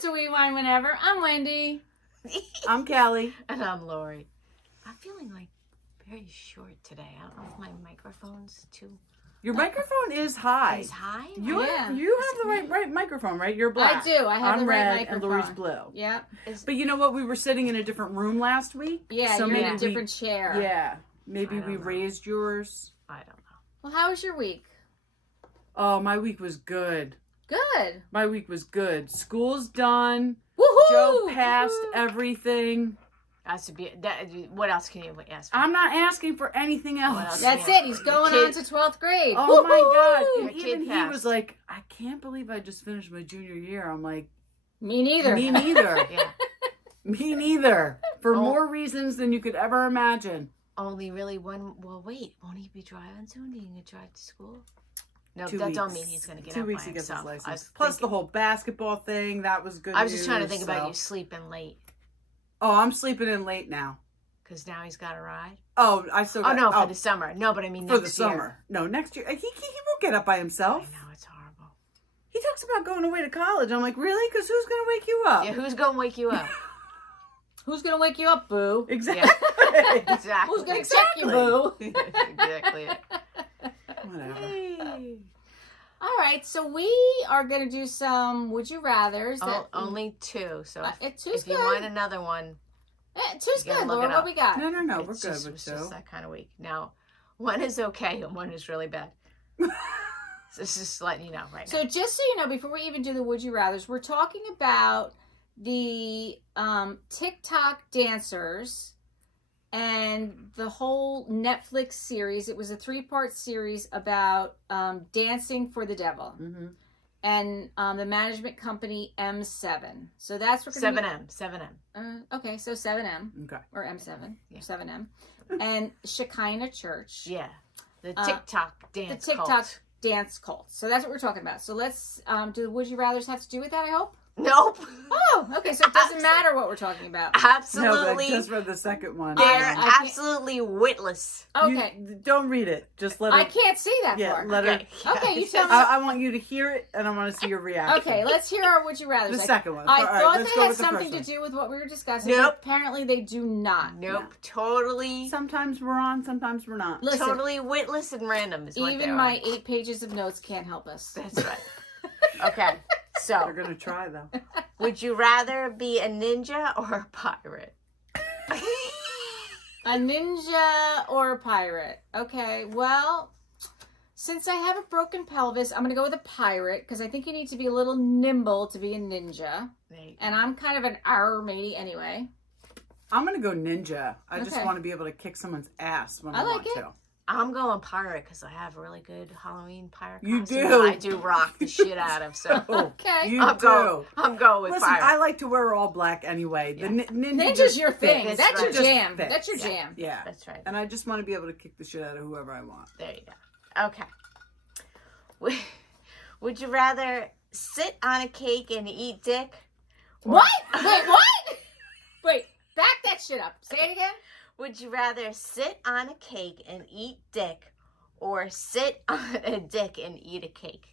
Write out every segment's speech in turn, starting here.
to We Wine Whenever. I'm Wendy. I'm Callie. And I'm Lori. I'm feeling like very short today. I don't know if my microphone's too... Your microphone is high. Is high? You have the right microphone, right? You're black. I do. I have I'm the right red microphone. and Lori's blue. Yep. But you know what? We were sitting in a different room last week. Yeah, so you're in maybe a different chair. Yeah. Maybe we raised yours. I don't know. Well, how was your week? Oh, my week was good. Good. My week was good. School's done. Woohoo! Joe passed everything. What else can you ask for? I'm not asking for anything else. That's it. He's going on to 12th grade. Oh Woo-hoo! my God. And The even kid he passed. was like, I can't believe I just finished my junior year. I'm like, Me neither. me neither. Yeah. Me neither. For Oh. more reasons than you could ever imagine. Only really one... Well, wait. Won't he be driving soon? He can drive to school? No, 2 that weeks. don't mean he's going to get 2 out weeks by he gets his himself. license. Plus the whole basketball thing. That was good I was just trying to news, think about you sleeping late. Oh, I'm sleeping in late now. Because now he's got a ride? Oh, I still got... Oh, no, for the summer. No, but I mean for next the summer. year. No, next year. He won't get up by I himself. know, it's horrible. He talks about going away to college. I'm like, really? Because who's going to wake you up? Yeah, who's going to wake you up? Who's going to wake you up, boo? Exactly. Exactly. Who's going to check you, boo? Exactly it. Whatever. All right, so we are going to do some Would You Rathers. Only two, so two's if you good. want another one, Two's you gotta good, look Laura. it What up. we got? No, we're it's good just, with it's two. just that kind of week. Now, one is okay and one is really bad. So it's just letting you know right now. So just so you know, before we even do the Would You Rathers, we're talking about the TikTok dancers and the whole Netflix series. It was a 3-part series about dancing for the devil. Mm-hmm. And the management company M7. So that's what we're going to 7M. okay, so 7M. Okay. Or M7. Yeah. 7M. And Shekinah Church. Yeah. The TikTok dance The TikTok cult. dance cult. So that's what we're talking about. So let's do the Would You Rathers have to do with that, I hope? Nope. Oh, okay. So it doesn't matter what we're talking about. No, but Absolutely. I just read the second one. They're I can't- absolutely witless. Okay. Don't read it. Just let it. I can't see that Yeah, far. let Okay. her. Okay, you tell me. I want you to hear it, and I want to see your reaction. Okay, let's hear our Would You Rathers. The second one. I All right, thought let's they go had with the something first to one. do with what we were discussing. Nope. But apparently they do not. Nope. Totally. Sometimes we're on, sometimes we're not. Listen, Totally witless and random is what they even are. my 8 pages of notes can't help us. That's right. Okay. They're So, gonna try though. would you rather be a ninja or a pirate? A ninja or a pirate? Okay, well, since I have a broken pelvis, I'm going to go with a pirate because I think you need to be a little nimble to be a ninja. And I'm kind of an arr matey anyway. I'm gonna go ninja. I just Okay. want to be able to kick someone's ass when I, I like want it. to. I'm going pirate because I have a really good Halloween pirate You costume do. that I do rock the shit out of. So Okay. You I'm do. going with Listen, pirate. I like to wear all black anyway. Yeah. The ninja Ninja's just your thing. fits. That's your right. jam. Just That's your fits. jam. Yeah. That's right. And I just want to be able to kick the shit out of whoever I want. There you go. Okay. Would you rather sit on a cake and eat dick? or- What? Wait, what? Wait, back that shit up. Say it again. Would you rather sit on a cake and eat dick or sit on a dick and eat a cake?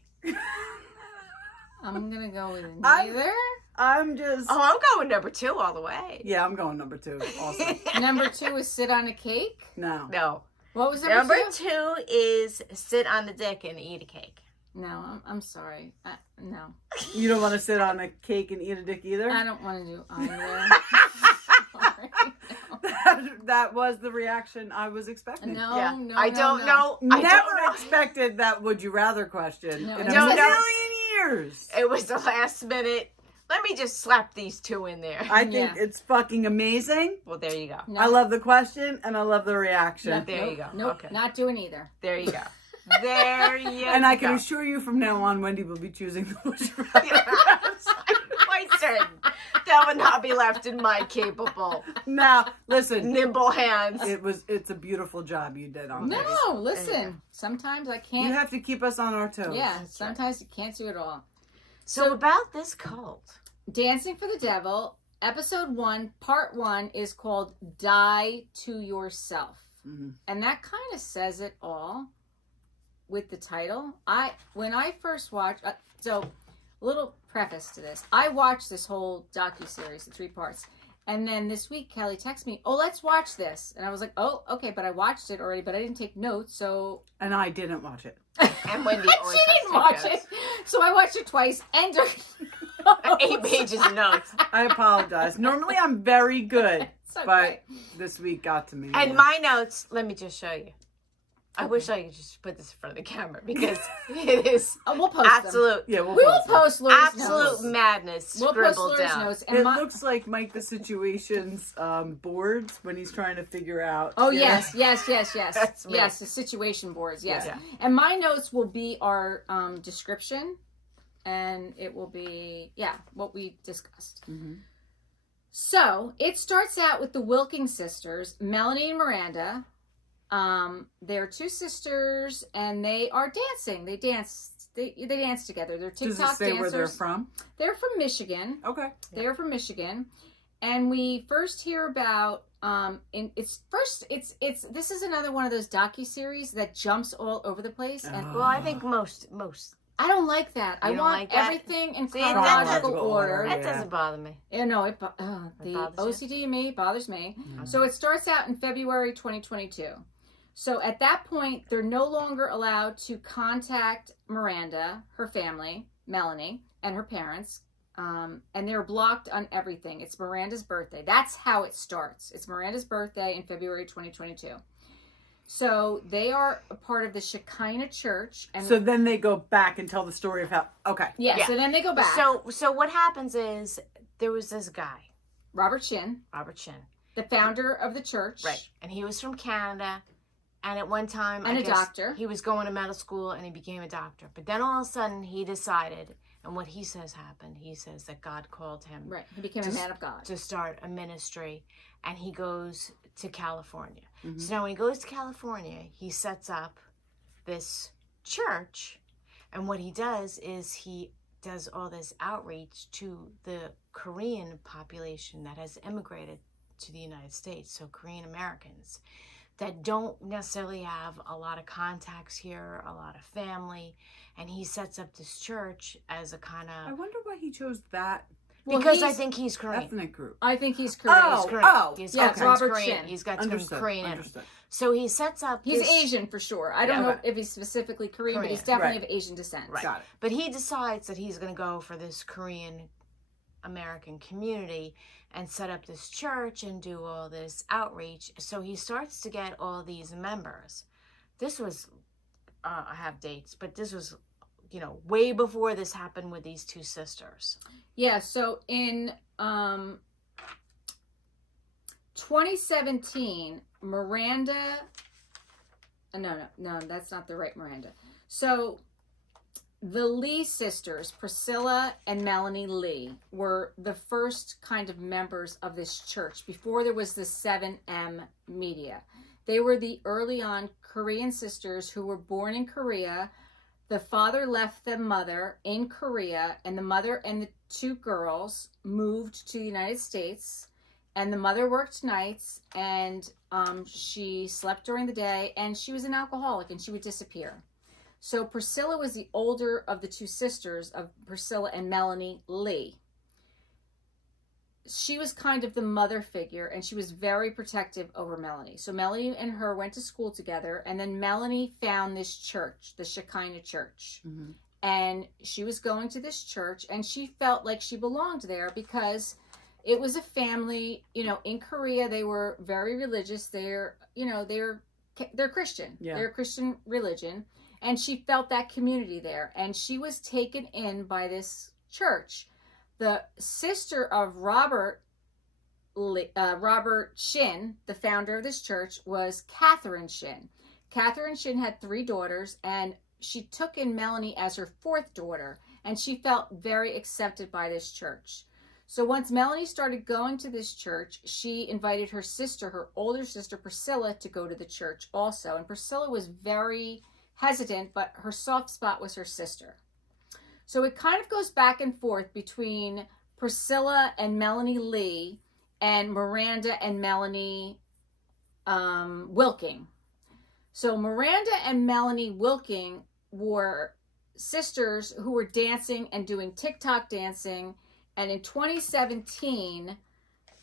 I'm going to go with I'm- neither. I'm just. Oh, I'm going number 2 all the way. Yeah, I'm going number 2. Also, Number 2 is sit on a cake. no. No. What was Number number 2? 2 is sit on the dick and eat a cake. No, I'm sorry. No. You don't want to sit on a cake and eat a dick either. I don't want to do either. Sorry. That was the reaction I was expecting. No, Yeah. no, I no, don't no. know. I Never don't know. expected that would you rather question No, in it a was- million years. It was the last minute. Let me just slap these 2 in there. I think Yeah. it's fucking amazing. Well, there you go. No. I love the question and I love the reaction. Nope, There you nope, go. Nope, Okay. not doing either. There you go. There you go. And I can assure you from now on, Wendy will be choosing the would you rather. Quite certain. That would not be left in my capable, Now, listen, nimble hands. it's a beautiful job you did on this. No, listen. Sometimes I can't. You have to keep us on our toes. Yeah, That's sometimes you can't do it all. So about this cult. Dancing for the Devil, episode 1, part 1 is called Die to Yourself. Mhm. And that kind of says it all with the title. When I first watched, so little preface to this. I watched this whole docuseries, the 3 parts. And then this week, Kelly texted me, "Oh, let's watch this." And I was like, "Oh, okay," but I watched it already, but I didn't take notes, so... And I didn't watch it. And Wendy always she didn't watch it. So I watched it twice, and 8 pages of notes. I apologize. Normally I'm very good, okay. but this week got to me. And my notes, let me just show you. I wish I could just put this in front of the camera because it is we'll post absolute. them. Yeah, We will post Lori's absolute notes. madness. We'll post Scribbled Lori's down. notes. And It looks like Mike the Situation's boards when he's trying to figure out. Oh, Yeah. yes. That's me. Yes, the situation boards, yes. Yeah. And my notes will be our description, and it will be, what we discussed. Mm-hmm. So, it starts out with the Wilking sisters, Melanie and Miranda. They're 2 sisters, and they are dancing. They dance together. They're TikTok Does it say dancers. where they're from? They're from Michigan. Okay. They're from Michigan. And we first hear about this is another one of those docuseries that jumps all over the place. And Well, I think most. I don't like that. I You don't want like that? everything in See, that chronological doesn't- order. That Yeah. doesn't bother me. Yeah, no, the bothers you? OCD in me bothers me. Mm-hmm. So it starts out in February 2022. So at that point, they're no longer allowed to contact Miranda, her family, Melanie, and her parents. And they're blocked on everything. It's Miranda's birthday. That's how it starts. It's Miranda's birthday in February 2022. So they are a part of the Shekinah Church. And So then they go back and tell the story of how. Okay. yeah, Yeah. so then they go back. So what happens is there was this guy, Robert Shinn, Robert Shinn, the founder of the church. right? And he was from Canada. And at one time, And I a guess doctor. he was going to medical school and he became a doctor. But then all of a sudden he decided, and what he says happened, he says that God called him Right. He became a man of God. to start a ministry, and he goes to California. Mhm. So now when he goes to California, he sets up this church, and what he does is he does all this outreach to the Korean population that has immigrated to the United States, so Korean Americans that don't necessarily have a lot of contacts here, a lot of family, and he sets up this church as a kind I of, wonder why he chose that because I think he's Korean. ethnic group. I think he's Korean. He's Oh, Korean. oh, He's yeah, got it's some Robert Korean. Shinn. He's got some Understood. Korean in him. Understood. So he sets up He's this, Asian for sure. I don't Yeah. know Okay. if he's specifically Korean, but he's Korean. definitely Right. of Asian descent. Right. Got it. but he decides that he's going to go for this Korean American community and set up this church and do all this outreach. So he starts to get all these members. This was, I have dates, but this was, way before this happened with these 2 sisters. Yeah, so in 2017, Miranda... No, that's not the right Miranda. So the Lee sisters, Priscilla and Melanie Lee, were the first kind of members of this church before there was the 7M media. They were the early on Korean sisters who were born in Korea. The father left the mother in Korea, and the mother and the 2 girls moved to the United States. And the mother worked nights, and she slept during the day, and she was an alcoholic, and she would disappear. So Priscilla was the older of the 2 sisters of Priscilla and Melanie Lee. She was kind of the mother figure, and she was very protective over Melanie. So Melanie and her went to school together, and then Melanie found this church, the Shekinah Church. Mm-hmm. And she was going to this church, and she felt like she belonged there because it was a family, in Korea. They were very religious. They're Christian. Yeah. They're a Christian religion. And she felt that community there. And she was taken in by this church. The sister of Robert Shinn, the founder of this church, was Catherine Shinn. Catherine Shinn had 3 daughters, and she took in Melanie as her 4th daughter. And she felt very accepted by this church. So once Melanie started going to this church, she invited her sister, her older sister Priscilla, to go to the church also. And Priscilla was very hesitant, but her soft spot was her sister. So it kind of goes back and forth between Priscilla and Melanie Lee and Miranda and Melanie Wilking. So Miranda and Melanie Wilking were sisters who were dancing and doing TikTok dancing. And in 2017,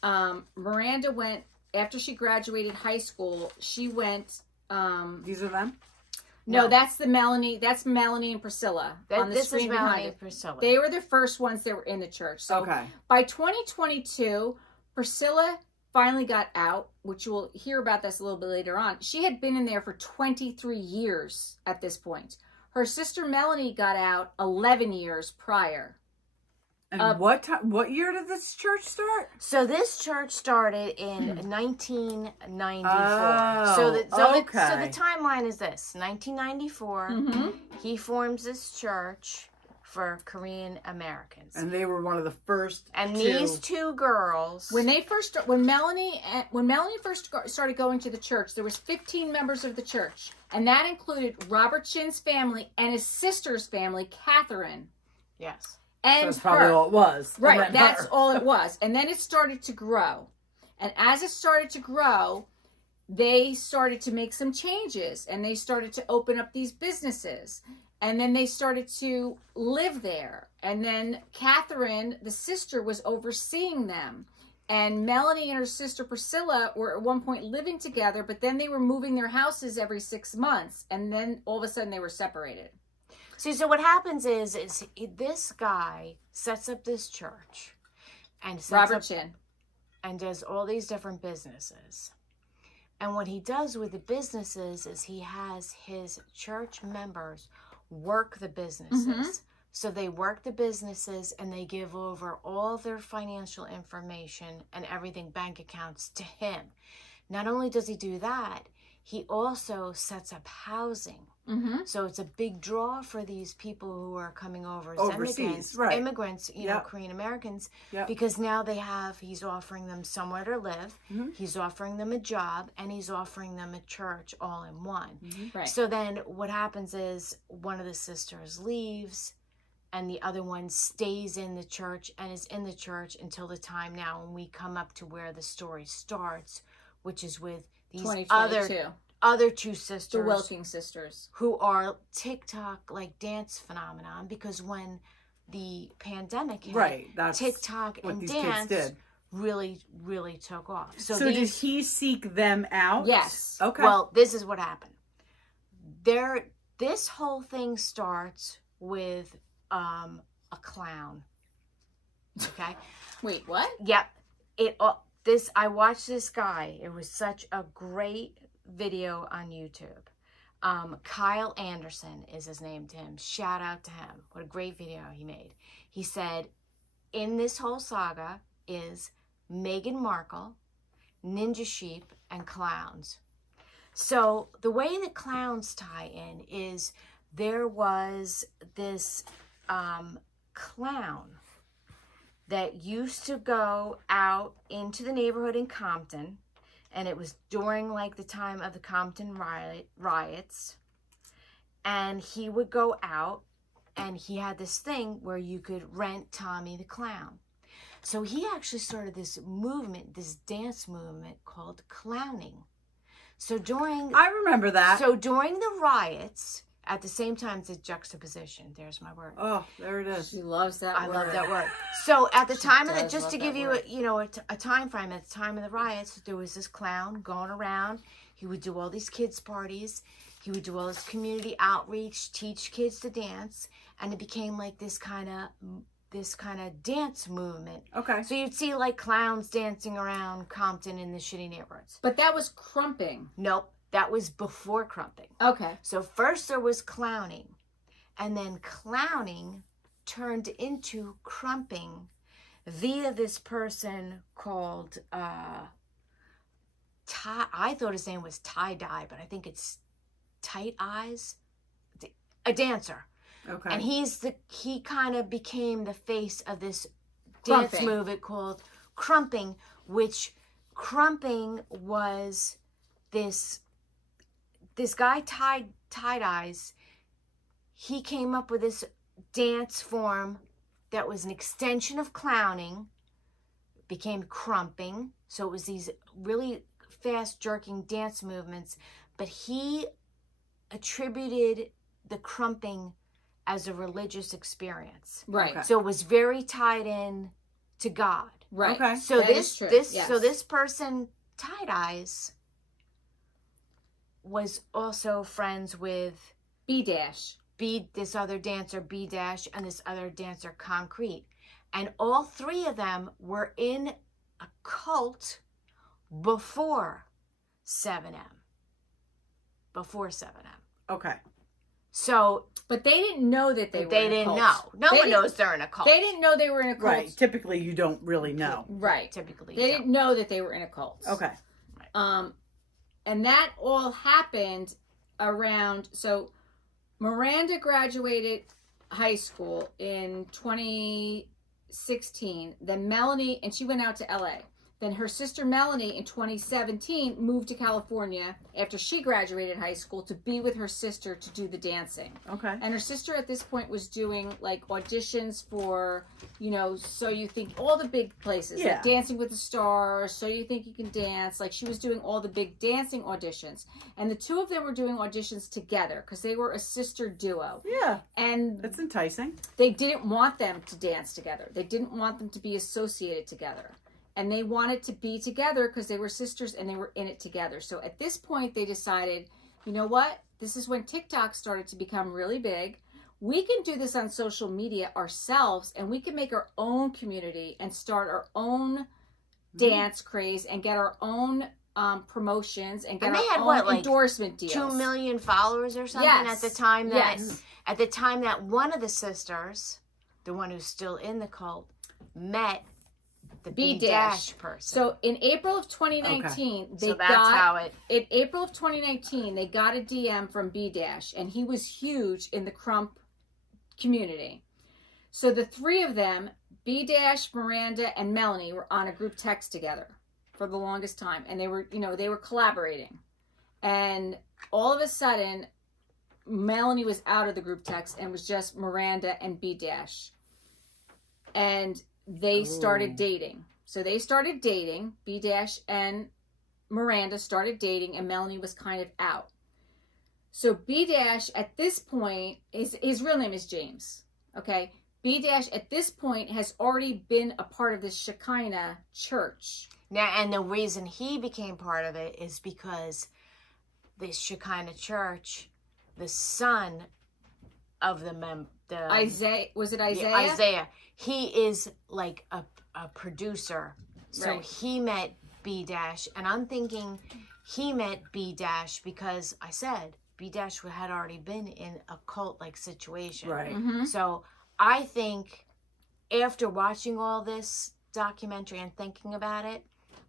Miranda went, after she graduated high school, she went... These are them? No, that's Melanie and Priscilla on the screen behind it. Priscilla. They were the first ones that were in the church. So by 2022, Priscilla finally got out, which you'll hear about this a little bit later on. She had been in there for 23 years at this point. Her sister Melanie got out 11 years prior. And what year did this church start? So this church started in 1994. Oh, So the timeline is this: 1994. He forms this church for Korean Americans, and they were one of the first. And these two girls, when Melanie first started going to the church, there was 15 members of the church, and that included Robert Shinn's family and his sister's family, Catherine. Yes. And so that's probably all it was. Right, that's all it was. And then it started to grow. And as it started to grow, they started to make some changes. And they started to open up these businesses. And then they started to live there. And then Catherine, the sister, was overseeing them. And Melanie and her sister Priscilla were at one point living together, but then they were moving their houses every 6 months. And then all of a sudden they were separated. See, so what happens is this guy sets up this church and Robert Shinn, and does all these different businesses. And what he does with the businesses is he has his church members work the businesses. So they work the businesses and they give over all their financial information and everything, bank accounts, to him. Not only does he do that, he also sets up housing. So it's a big draw for these people who are coming over as overseas, immigrants, you know, Korean Americans, because now he's offering them somewhere to live, he's offering them a job, and he's offering them a church all in one. Right. So then what happens is one of the sisters leaves, and the other one stays in the church and is in the church until the time now when we come up to where the story starts, which is with these other two sisters, the Wilking sisters, who are TikTok like dance phenomenon, because when the pandemic hit, TikTok and dance really took off. So did he seek them out? Yes. Okay. Well, this is what happened. This whole thing starts with a clown. Okay. Wait, what? Yep. I watched this guy. It was such a great video on YouTube. Kyle Anderson is his name to him. Shout out to him. What a great video he made. He said, in this whole saga is Meghan Markle, Ninja Sheep, and clowns. So the way that clowns tie in is there was this clown that used to go out into the neighborhood in Compton, and it was during like the time of the Compton riots, and he would go out, and he had this thing where you could rent Tommy the Clown. So he actually started this movement, this dance movement called clowning. So I remember that. So during the riots, at the same time, it's a juxtaposition. There's my word. Oh, there it is. She loves that word. I love that word. So at the time of just to give you a time frame, at the time of the riots, there was this clown going around. He would do all these kids' parties. He would do all this community outreach, teach kids to dance, and it became like this kind of dance movement. Okay. So you'd see like clowns dancing around Compton in the shitty neighborhoods. But that was crumping. Nope. That was before crumping. Okay. So first there was clowning, and then clowning turned into crumping via this person called I thought his name was Tie-Dye, but I think it's Tight Eyes, a dancer. Okay. And he kind of became the face of this dance movement called crumping, which crumping was this guy Tie-Dyes. He came up with this dance form that was an extension of clowning, became crumping. So it was these really fast jerking dance movements, but he attributed the crumping as a religious experience. Right. Okay. So it was very tied in to God. Right. Okay. So That is true. Yes. so this person, Tie-Dyes, was also friends with B dash. this other dancer, B dash, and this other dancer, Concrete. And all three of them were in a cult before 7M. Before 7M. Okay. So But they didn't know that they were in a didn't cult. know. No They one didn't- knows they're in a cult. They didn't know they were in a cult. Right. Typically, you don't really know. Right. Typically, They you didn't know that they were in a cult. Okay. And that all happened around, so Miranda graduated high school in 2016. Then Melanie, and she went out to LA. Then her sister Melanie in 2017 moved to California after she graduated high school to be with her sister to do the dancing. Okay. And her sister at this point was doing like auditions for, you know, So You Think, all the big places. Yeah. Like Dancing with the Stars, So You Think You Can Dance. Like she was doing all the big dancing auditions. And the two of them were doing auditions together because they were a sister duo. Yeah. And That's enticing. they didn't want them to dance together. They didn't want them to be associated together. And they wanted to be together because they were sisters and they were in it together. So at this point, they decided, you know what? This is when TikTok started to become really big. We can do this on social media ourselves and we can make our own community and start our own dance craze and get our own promotions and get And they our had own what, like, endorsement deals. 2 million followers or something Yes. at the time that Yes. at the time that one of the sisters, the one who's still in the cult, met the B B dash person. So in April of 2019, they So that's got how it. in April of 2019, they got a DM from B Dash, and he was huge in the Crump community. So the three of them, B Dash, Miranda, and Melanie, were on a group text together for the longest time, and they were, you know, they were collaborating. And all of a sudden, Melanie was out of the group text and was just Miranda and B Dash, and they started dating. So they started dating. B Dash and Miranda started dating, and Melanie was kind of out. So B Dash at this point, his real name is James. Okay. B Dash at this point has already been a part of the Shekinah Church. Now, and the reason he became part of it is because this Shekinah Church, the son of the Isaiah, was it Isaiah? Yeah, Isaiah. He is like a producer. So Right. he met B Dash, and I'm thinking he met B Dash because I said B Dash had already been in a cult like situation. Right. Mm-hmm. So I think after watching all this documentary and thinking about it,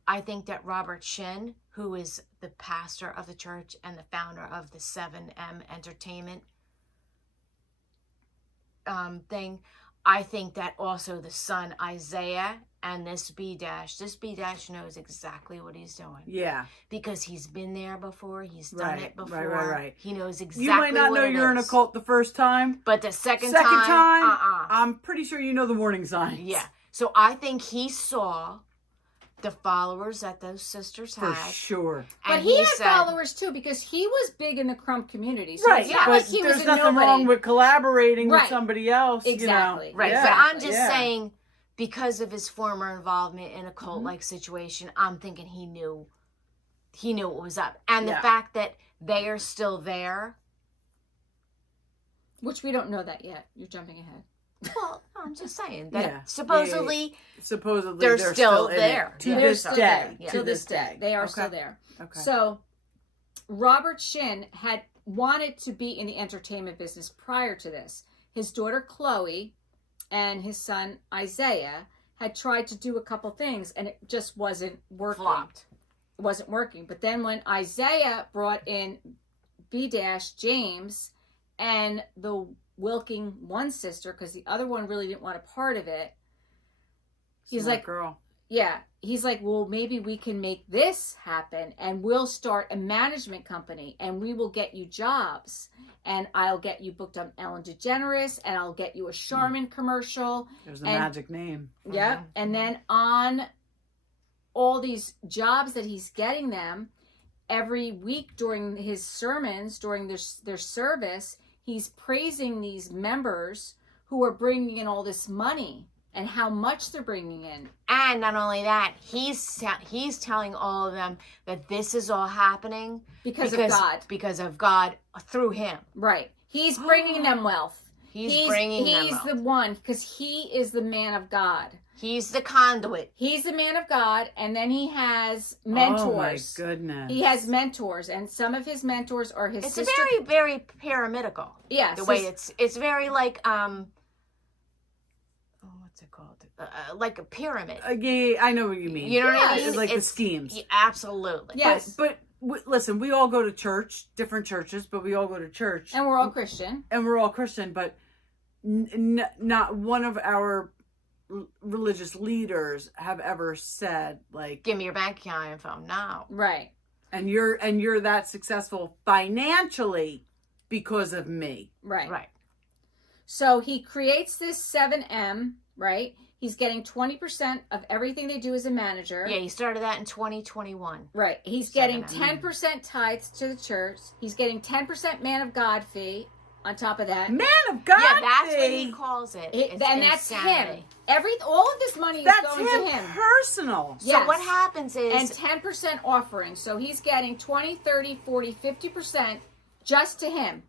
I think that Robert Shinn, who is the pastor of the church and the founder of the 7M Entertainment thing, I think that also the son Isaiah and this B Dash knows exactly what he's doing Yeah. because he's been there before, he's done Right, it before. right. He knows exactly. You might not what know it you're in a is. cult the first time. But the second Second time, time, I'm pretty sure you know the warning signs. Yeah. So I think he saw the followers that those sisters For had. sure. But And he had said, followers too because he was big in the Crump community. So Right, it's yeah. not but like he was there's a nothing nobody. wrong with collaborating Right. with somebody else. Exactly. You know? Right. Yeah. But I'm just Yeah. saying, because of his former involvement in a cult like situation, I'm thinking he knew what was up. And the Yeah. fact that they are still there. Which we don't know that yet. You're jumping ahead. Well, I'm just saying that Yeah. supposedly Supposedly They're still in there. it. To Yeah. this They're still day. there. Yeah. To this day. They are still Okay. there. Okay. So Robert Shinn had wanted to be in the entertainment business prior to this. His daughter Chloe and his son Isaiah had tried to do a couple things and it just wasn't working. flopped. It wasn't working. But then when Isaiah brought in B Dash James and the Wilking one sister, because the other one really didn't want a part of it, he's Smart like, girl. yeah, he's like, well, maybe we can make this happen and we'll start a management company and we will get you jobs and I'll get you booked on Ellen DeGeneres and I'll get you a Charmin commercial. There's a And- magic name. Yeah. And then on all these jobs that he's getting them every week during his sermons, during their service, he's praising these members who are bringing in all this money and how much they're bringing in. And not only that, he's telling all of them that this is all happening Because of God. Because of God through him. Right. He's bringing them wealth. He's bringing them He's wealth. the one, because he is the man of God. He's the conduit. He's the man of God, and then he has mentors. Oh my goodness. He has mentors, and some of his mentors are his sister. It's very, very pyramidical. Yes. The way it's very like what's it called? Like a pyramid. Yeah, I know what you mean. You know what I mean? It's like the schemes. Yeah, absolutely. Yes. But listen, we all go to church, different churches, but we all go to church. And we're all Christian. But not one of our religious leaders have ever said, like, Give me your bank account info. No. Right. and you're that successful financially because of me. Right. Right. So he creates this 7M, right? He's getting 20% of everything they do as a manager. Yeah, he started that in 2021. Right. He's getting 7M. 10% tithes to the church. He's getting 10% man of God fee on top of that. Man of God. Yeah, that's what fee. he calls it. And that's insanity. him. All of this money is That's going him to him. personal. So Yes. what happens is... And 10% offering. So he's getting 20, 30, 40, 50% just to him.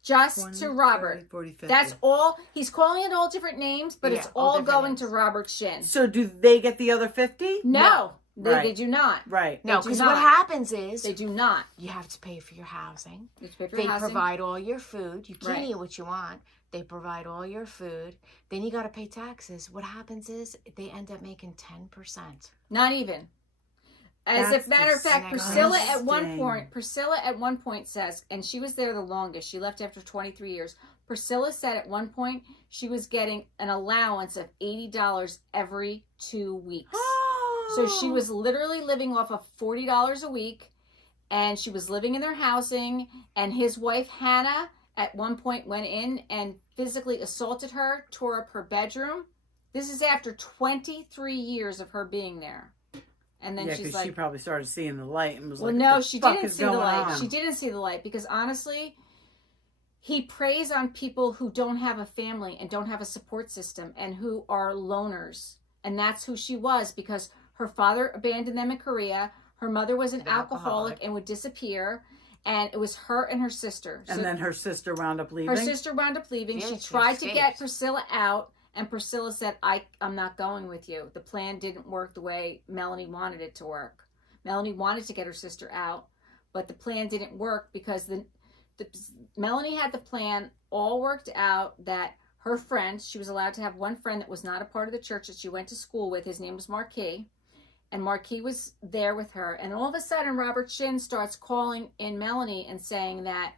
Just 20, to Robert. 30, 40, 50. That's all. He's calling it all different names, but Yeah, it's all all different going names. to Robert Shinn. So do they get the other 50? No, they Right. do not. Right. No, They do because not. what happens is They do not. you have to pay for your housing. You have to pay for They your housing. provide all your food. You can't Right. eat what you want. They provide all your food. Then you got to pay taxes. What happens is they end up making 10%. Not even. As That's a matter of fact, disgusting. Priscilla at one point says, and she was there the longest. She left after 23 years. Priscilla said at one point she was getting an allowance of $80 every 2 weeks. So she was literally living off of $40 a week, and she was living in their housing. And his wife Hannah at one point went in and physically assaulted her, tore up her bedroom. This is after 23 years of her being there. And then she's like, she probably started seeing the light and was well, like, no, "What she the fuck didn't is see the going light. on?" She didn't see the light because honestly, he preys on people who don't have a family and don't have a support system and who are loners. And that's who she was, because her father abandoned them in Korea. Her mother was an alcoholic and would disappear. And it was her and her sister. And then her sister wound up leaving. Her sister wound up leaving. Yeah, She she tried to escaped. get Priscilla out. And Priscilla said, I'm not going with you. The plan didn't work the way Melanie wanted it to work. Melanie wanted to get her sister out, but the plan didn't work because Melanie had the plan all worked out that her friend, she was allowed to have one friend that was not a part of the church that she went to school with. His name was Marquis. And Marquis was there with her. And all of a sudden, Robert Shinn starts calling in Melanie and saying that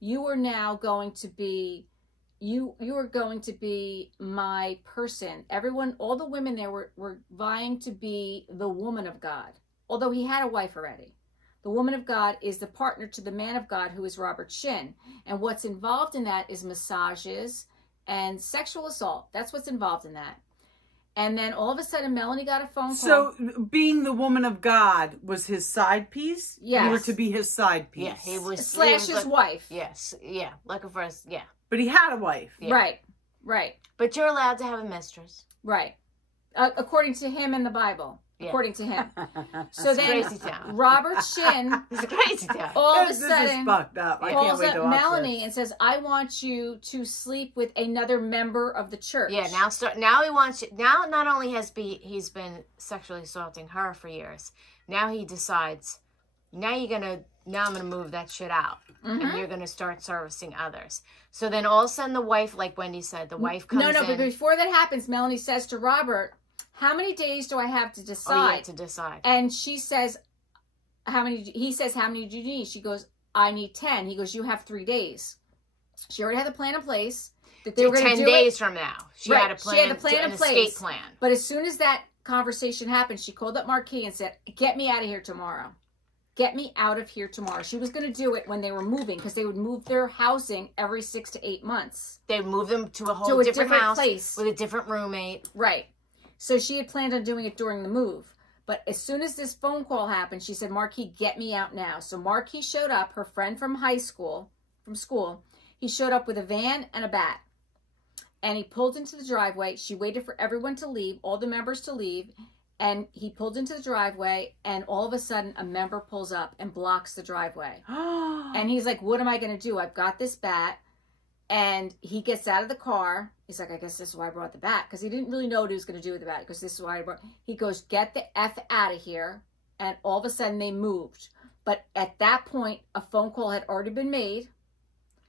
you are now going to be... You are going to be my person. Everyone, all the women there were vying to be the woman of God. Although he had a wife already. The woman of God is the partner to the man of God, who is Robert Shinn. And what's involved in that is massages and sexual assault. That's what's involved in that. And then all of a sudden, Melanie got a phone call. So being the woman of God was his side piece? Yes. You were to be his side piece. Yeah, he was... Slash his wife. Yes, yeah, looking for us, yeah. But he had a wife. Yeah. Right. But you're allowed to have a mistress. Right. According to him in the Bible. Yeah. According to him. So then Crazy town. Robert Shinn... It's a crazy town. all of a This sudden is fucked up. I can't calls wait up to watch Melanie this. and says, I want you to sleep with another member of the church. Yeah, now he wants you. Now not only he's been sexually assaulting her for years. Now he decides, now I'm gonna move that shit out, and you're gonna start servicing others. So then all of a sudden the wife, like Wendy said, the wife comes in. No, but before that happens, Melanie says to Robert, how many days do I have to decide? Oh, yeah, to decide. And she says, he says, how many do you need? She goes, I need 10. He goes, you have 3 days. She already had the plan in place that they were going to do 10 days from now. She had a plan. She had the plan in an place. escape plan. But as soon as that conversation happened, she called up Marquis and said, get me out of here tomorrow. Get me out of here tomorrow. She was going to do it when they were moving, because they would move their housing every 6 to 8 months. They moved them to a whole To a different different house place. with a different roommate. Right. So she had planned on doing it during the move. But as soon as this phone call happened, she said, Marquis, get me out now. So Marquis showed up, her friend from school, he showed up with a van and a bat. And he pulled into the driveway. She waited for everyone to leave, all the members to leave. And he pulled into the driveway, and all of a sudden, a member pulls up and blocks the driveway. And he's like, what am I going to do? I've got this bat. And he gets out of the car. He's like, I guess this is why I brought the bat. Because he didn't really know what he was going to do with the bat. Because this is why I brought. He goes, get the F out of here. And all of a sudden, they moved. But at that point, a phone call had already been made.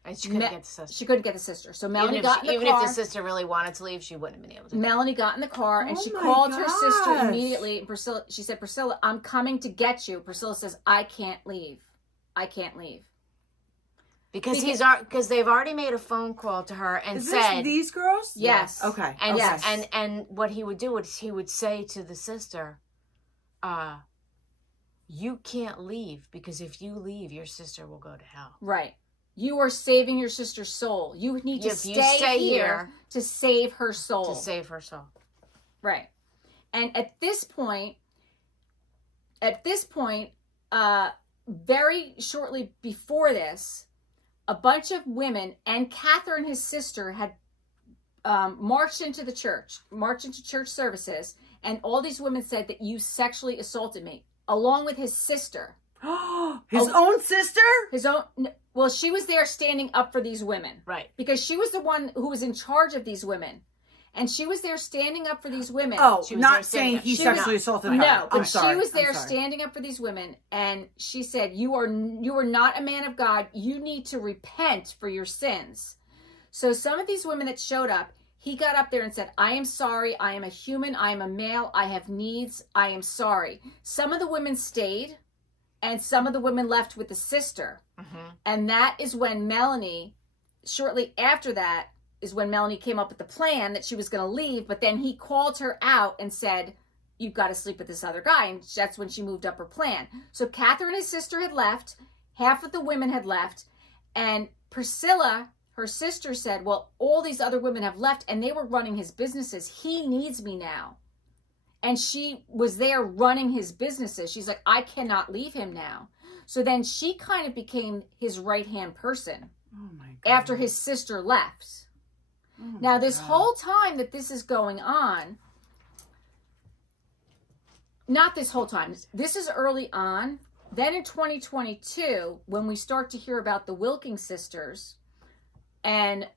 And she couldn't get the sister. She couldn't get the sister. So Melanie got in the car. Even if the sister really wanted to leave, she wouldn't have been able to. Melanie got in the car and she called her sister immediately. And Priscilla, she said, Priscilla, I'm coming to get you. Priscilla says, I can't leave. I can't leave. Because they've already made a phone call to her and said these girls? Yes. Okay. And okay. and what he would do is he would say to the sister, you can't leave because if you leave, your sister will go to hell. Right. You are saving your sister's soul. You need to stay here to save her soul. To save her soul. Right. And at this point, very shortly before this, a bunch of women and Catherine, his sister, had marched into church services, and all these women said that you sexually assaulted me, along with his sister. His own sister? His own. Well, she was there standing up for these women. Right. Because she was the one who was in charge of these women. And she was there standing up for these women. Oh, not saying he sexually assaulted her. No, but she was there standing up for these women. And she said, you are not a man of God. You need to repent for your sins. So some of these women that showed up, he got up there and said, I am sorry. I am a human. I am a male. I have needs. I am sorry. Some of the women stayed. And some of the women left with the sister. Mm-hmm. And that is when Melanie, shortly after that, is when Melanie came up with the plan that she was going to leave. But then he called her out and said, you've got to sleep with this other guy. And that's when she moved up her plan. So Catherine, his sister, had left. Half of the women had left. And Priscilla, her sister, said, well, all these other women have left. And they were running his businesses. He needs me now. And she was there running his businesses. She's like, I cannot leave him now. So then she kind of became his right-hand person after his sister left. Now, this whole time that this is going on, not this whole time, this is early on. Then in 2022, when we start to hear about the Wilking sisters, and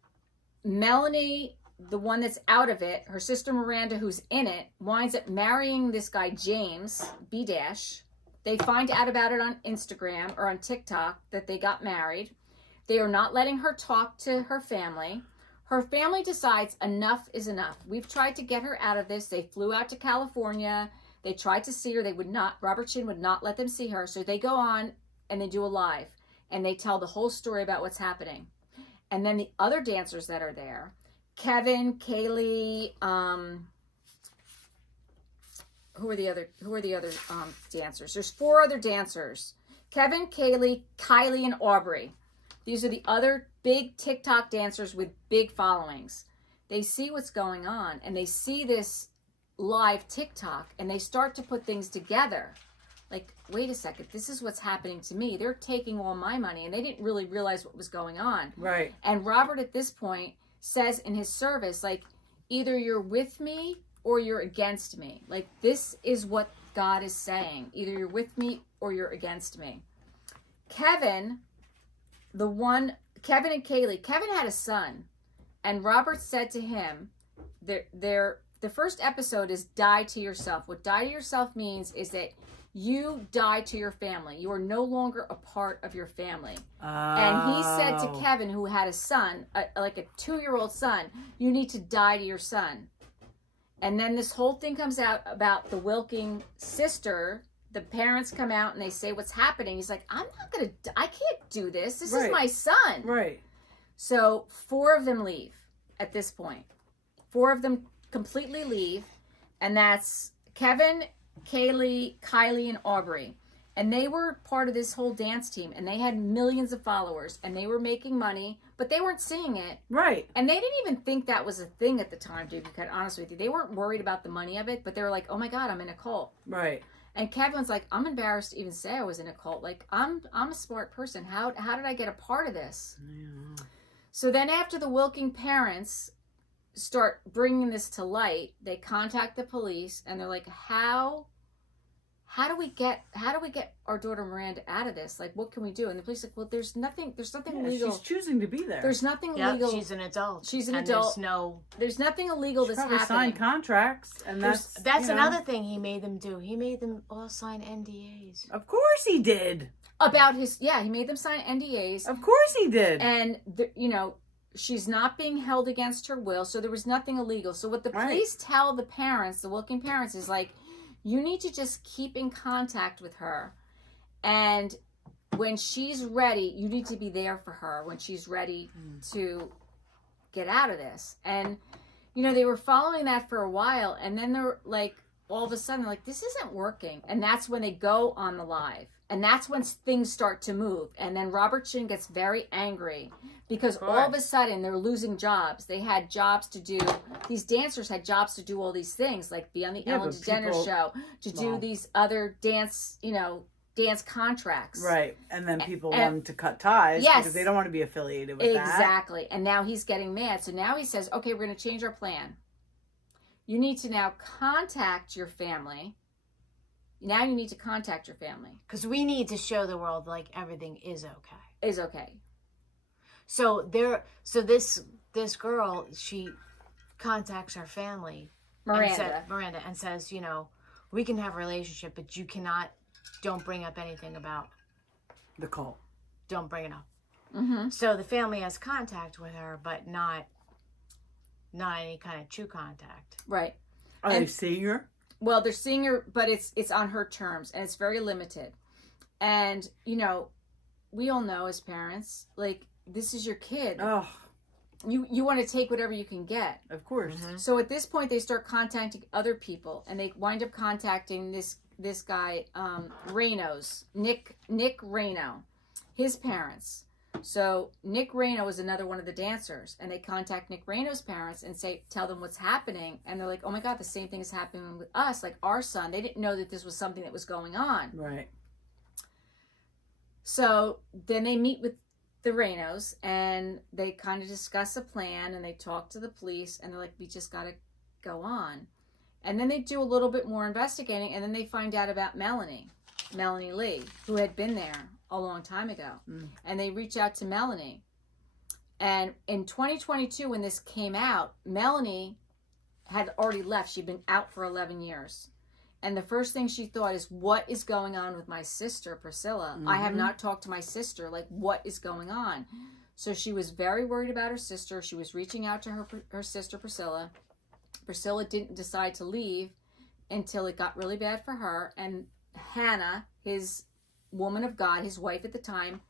Melanie, the one that's out of it, her sister Miranda, who's in it, winds up marrying this guy, James, B-. They find out about it on Instagram or on TikTok that they got married. They are not letting her talk to her family. Her family decides enough is enough. We've tried to get her out of this. They flew out to California. They tried to see her. They would not, Robert Shinn would not let them see her. So they go on and they do a live and they tell the whole story about what's happening. And then the other dancers that are there, Kevin, Kaylee, who are the other dancers? There's 4 other dancers. Kevin, Kaylee, Kylie, and Aubrey. These are the other big TikTok dancers with big followings. They see what's going on and they see this live TikTok and they start to put things together. Like, wait a second, this is what's happening to me. They're taking all my money and they didn't really realize what was going on. Right. And Robert at this point says in his service, like, either you're with me or you're against me. Like, this is what God is saying. Either you're with me or you're against me. Kevin and Kaylee, Kevin had a son. And Robert said to him, the first episode is die to yourself. What die to yourself means is that you die to your family. You are no longer a part of your family. Oh. And he said to Kevin, who had a son, like a 2-year-old son, you need to die to your son. And then this whole thing comes out about the Wilking sister. The parents come out and they say what's happening. He's like, I can't do this. This is my son. Right. So 4 of them leave at this point. 4 of them completely leave. And that's Kevin, Kaylee, Kylie, and Aubrey. And they were part of this whole dance team. And they had millions of followers. And they were making money. But they weren't seeing it. Right. And they didn't even think that was a thing at the time, to be quite honest with you. They weren't worried about the money of it. But they were like, oh my God, I'm in a cult. Right. And Kevin's like, I'm embarrassed to even say I was in a cult. Like, I'm a smart person. How did I get a part of this? Yeah. So then after the Wilking parents start bringing this to light, they contact the police and they're like, how do we get our daughter Miranda out of this? Like, what can we do? And the police are like, well, there's nothing illegal. She's choosing to be there. There's nothing Yeah, illegal. she's an adult. She's an and adult. There's nothing illegal that's probably happening. signed contracts, and that's another thing he made them do. He made them all sign NDAs. Of course he did. About he made them sign NDAs. Of course he did. And she's not being held against her will, so there was nothing illegal. So what the police tell the parents, the Wilking parents, is like, you need to just keep in contact with her, and when she's ready, you need to be there for her when she's ready to get out of this. And they were following that for a while, and then they're like, all of a sudden, they're like, this isn't working. And that's when they go on the live. And that's when things start to move. And then Robert Shinn gets very angry because all of a sudden they're losing jobs. They had jobs to do. These dancers had jobs to do all these things, like be on the Ellen DeGeneres show, to do these other dance contracts. Right. And then people wanted to cut ties because they don't want to be affiliated with that. Exactly. And now he's getting mad. So now he says, okay, we're going to change our plan. You need to now contact your family. Now you need to contact your family. Because we need to show the world like everything is okay. Is okay. So this girl, she contacts her family. Miranda. And says, we can have a relationship, but don't bring up anything about the cult. Don't bring it up. Mm-hmm. So the family has contact with her, but not any kind of true contact. Right. Are they seeing her? Well, they're seeing her, but it's on her terms, and it's very limited. And, we all know as parents, like, this is your kid. Oh. You want to take whatever you can get. Of course. Mm-hmm. So at this point, they start contacting other people, and they wind up contacting this guy, Nick Reno, his parents. So Nick Reno is another one of the dancers, and they contact Nick Reno's parents and tell them what's happening, and they're like, oh my God, the same thing is happening with us, like our son. They didn't know that this was something that was going on. Right. So then they meet with the Renos, and they kind of discuss a plan, and they talk to the police, and they're like, we just got to go on. And then they do a little bit more investigating, and then they find out about Melanie Lee, who had been there a long time ago. And they reach out to Melanie. And in 2022, when this came out, Melanie had already left. She'd been out for 11 years. And the first thing she thought is, what is going on with my sister, Priscilla? Mm-hmm. I have not talked to my sister. Like, what is going on? So she was very worried about her sister. She was reaching out to her sister, Priscilla. Priscilla didn't decide to leave until it got really bad for her. And Hannah, his woman of God, his wife at the time,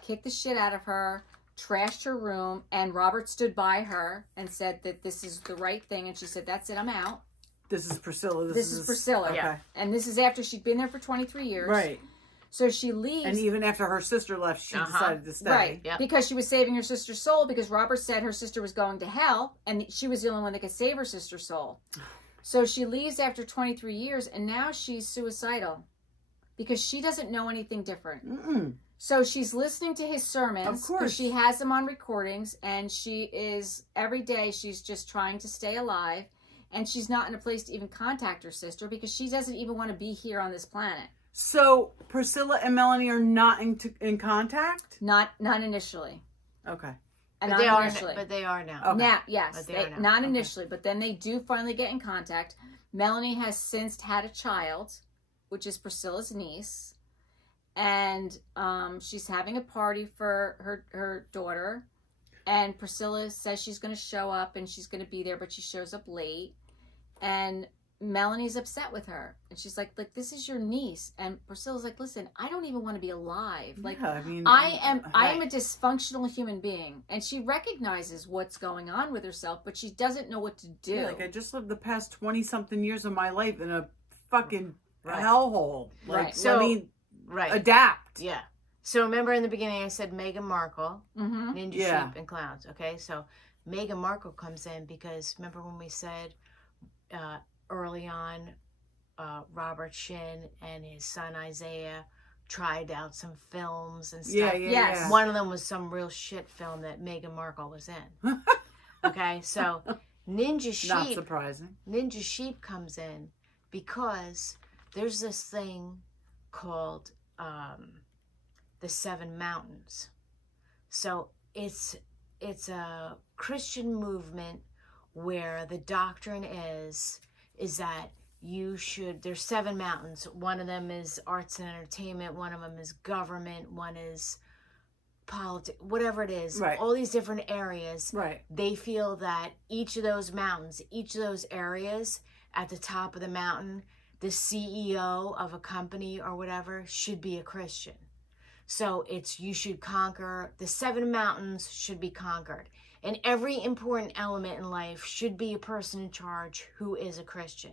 kicked the shit out of her, trashed her room, and Robert stood by her and said that this is the right thing. And she said, that's it, I'm out. This is Priscilla. This is Priscilla. Okay. Yeah. And this is after she'd been there for 23 years. Right. So she leaves. And even after her sister left, she decided to stay. Right. Yep. Because she was saving her sister's soul, because Robert said her sister was going to hell, and she was the only one that could save her sister's soul. So she leaves after 23 years, and now she's suicidal because she doesn't know anything different. Mm-mm. So she's listening to his sermons. Of course. Because she has them on recordings, and she is, every day, she's just trying to stay alive. And she's not in a place to even contact her sister because she doesn't even want to be here on this planet. So Priscilla and Melanie are not in contact? Not initially. Okay. And But they are now. Okay. Now, yes. But they are now. Not Okay. initially, but then they do finally get in contact. Melanie has since had a child, which is Priscilla's niece. And she's having a party for her daughter. And Priscilla says she's going to show up and she's going to be there, but she shows up late. And Melanie's upset with her. And she's like, this is your niece. And Priscilla's like, listen, I don't even want to be alive. Like, yeah, I mean, I am a dysfunctional human being. And she recognizes what's going on with herself, but she doesn't know what to do. Yeah, like, I just lived the past 20-something years of my life in a fucking hellhole. Like, Right. let me adapt. Yeah. So remember in the beginning I said Meghan Markle, Ninja Sheep and Clowns. Okay, so Meghan Markle comes in because remember when we said early on Robert Shinn and his son Isaiah tried out some films and stuff. Yeah. Yes. One of them was some real shit film that Meghan Markle was in. Okay, so Ninja Not Sheep. surprising. Ninja Sheep comes in because there's this thing called the Seven Mountains. So it's a Christian movement where the doctrine is that there's 7 mountains. One of them is arts and entertainment, one of them is government, one is politics, whatever it is. Right. All these different areas. Right. They feel that each of those mountains, each of those areas at the top of the mountain, the CEO of a company or whatever should be a Christian. So you should conquer, the 7 mountains should be conquered. And every important element in life should be a person in charge who is a Christian.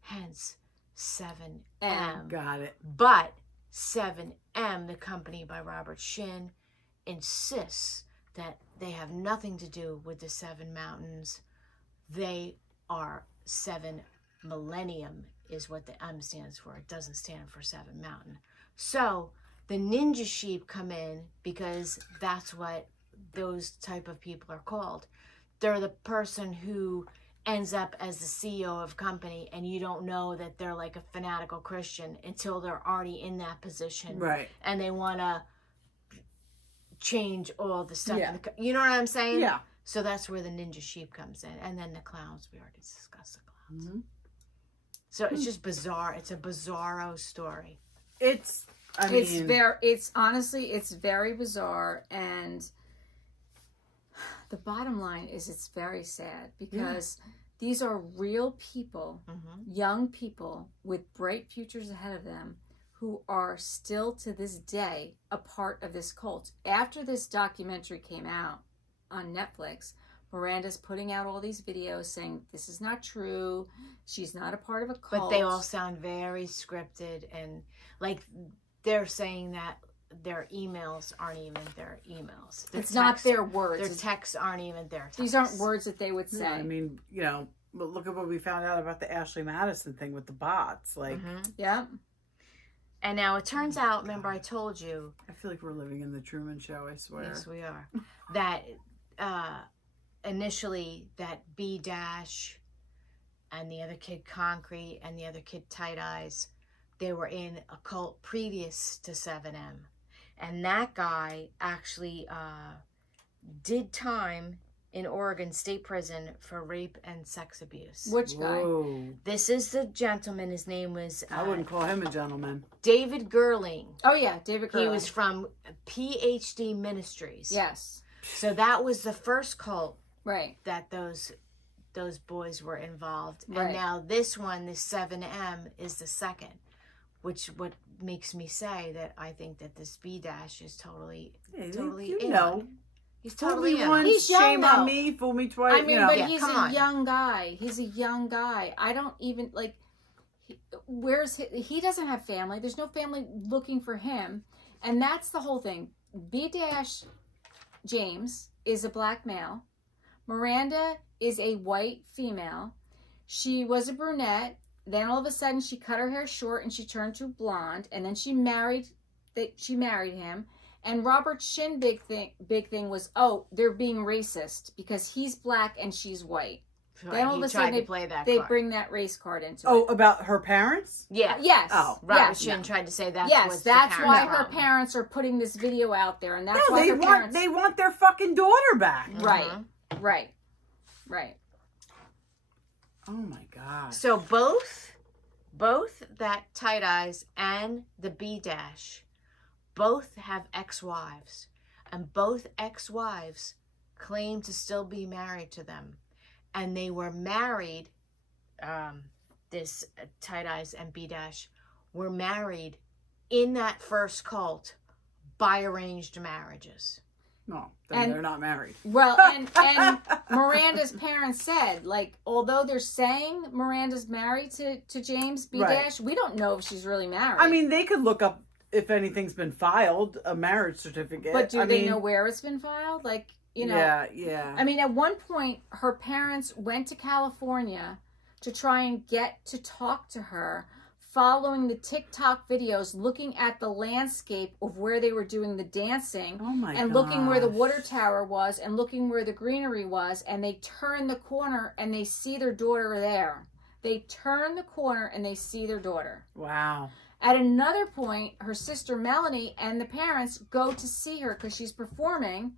Hence, 7M. Got it. But 7M, the company by Robert Shinn, insists that they have nothing to do with the 7 mountains. They are 7 millennium is what the M stands for. It doesn't stand for 7 mountain. So the Ninja Sheep come in because that's what those type of people are called. They're the person who ends up as the CEO of a company, and you don't know that they're like a fanatical Christian until they're already in that position. Right. And they want to change all the stuff. Yeah. You know what I'm saying? Yeah. So that's where the Ninja Sheep comes in. And then the clowns, we already discussed the clowns. Mm-hmm. So it's just bizarre. It's a bizarro story. It's honestly, it's very bizarre, and the bottom line is it's very sad because these are real people, young people with bright futures ahead of them who are still to this day a part of this cult. After this documentary came out on Netflix, Miranda's putting out all these videos saying this is not true. She's not a part of a cult. But they all sound very scripted, and like they're saying that their emails aren't even their emails. It's not their words. Their texts aren't even their texts. These aren't words that they would say. I mean, but look at what we found out about the Ashley Madison thing with the bots. Like, Yeah. And now it turns out, remember I told you. I feel like we're living in the Truman Show, I swear. Yes, we are. That initially that B Dash and the other kid Concrete and the other kid Tight Eyes, they were in a cult previous to 7M. And that guy actually did time in Oregon State Prison for rape and sex abuse. Which guy? Whoa. This is the gentleman. His name was... I wouldn't call him a gentleman. David Gerling. Oh, yeah, David Curley. He was from PhD Ministries. Yes. So that was the first cult Right. that those boys were involved. Right. And now this one, this 7M, is the second. Which what makes me say that I think that this B Dash is totally you in. know. He's Fool totally me in. once, He's young, shame though. on me. Fool me twice. I mean, but Yeah, he's come a on. young guy. He's a young guy. I don't even, like, he doesn't have family. There's no family looking for him. And that's the whole thing. B Dash James is a black male. Miranda is a white female. She was a brunette. Then all of a sudden she cut her hair short and she turned to blonde. And then she married him. And Robert Shinn big thing was, they're being racist because he's black and she's white. Right, Then all of he a tried sudden to play that they card. bring that race card into Oh, it. about her parents? Yeah. Yes. Oh, Robert yes. Shinn tried to say that. Yes, that's why her parents. parents are putting this video out there, and that's No, why her parents. they want their fucking daughter back. Right, Mhm. right. Oh my god. So both that Tight Eyes and the B Dash, both have ex-wives, and both ex-wives claim to still be married to them, and they were married. This Tight Eyes and B Dash were married in that first cult by arranged marriages. No, then they're not married. Well, and Miranda's parents said, like, although they're saying Miranda's married to James B. Right. Dash, we don't know if she's really married. I mean, they could look up if anything's been filed, a marriage certificate. but do I they mean, know where it's been filed? Like, you know. Yeah. I mean, at one point, her parents went to California to try and get to talk to her, following the TikTok videos, looking at the landscape of where they were doing the dancing, and looking where the water tower was, and looking where the greenery was, and they turn the corner and they see their daughter there. They turn the corner and they see their daughter. Wow. At another point, her sister Melanie and the parents go to see her because she's performing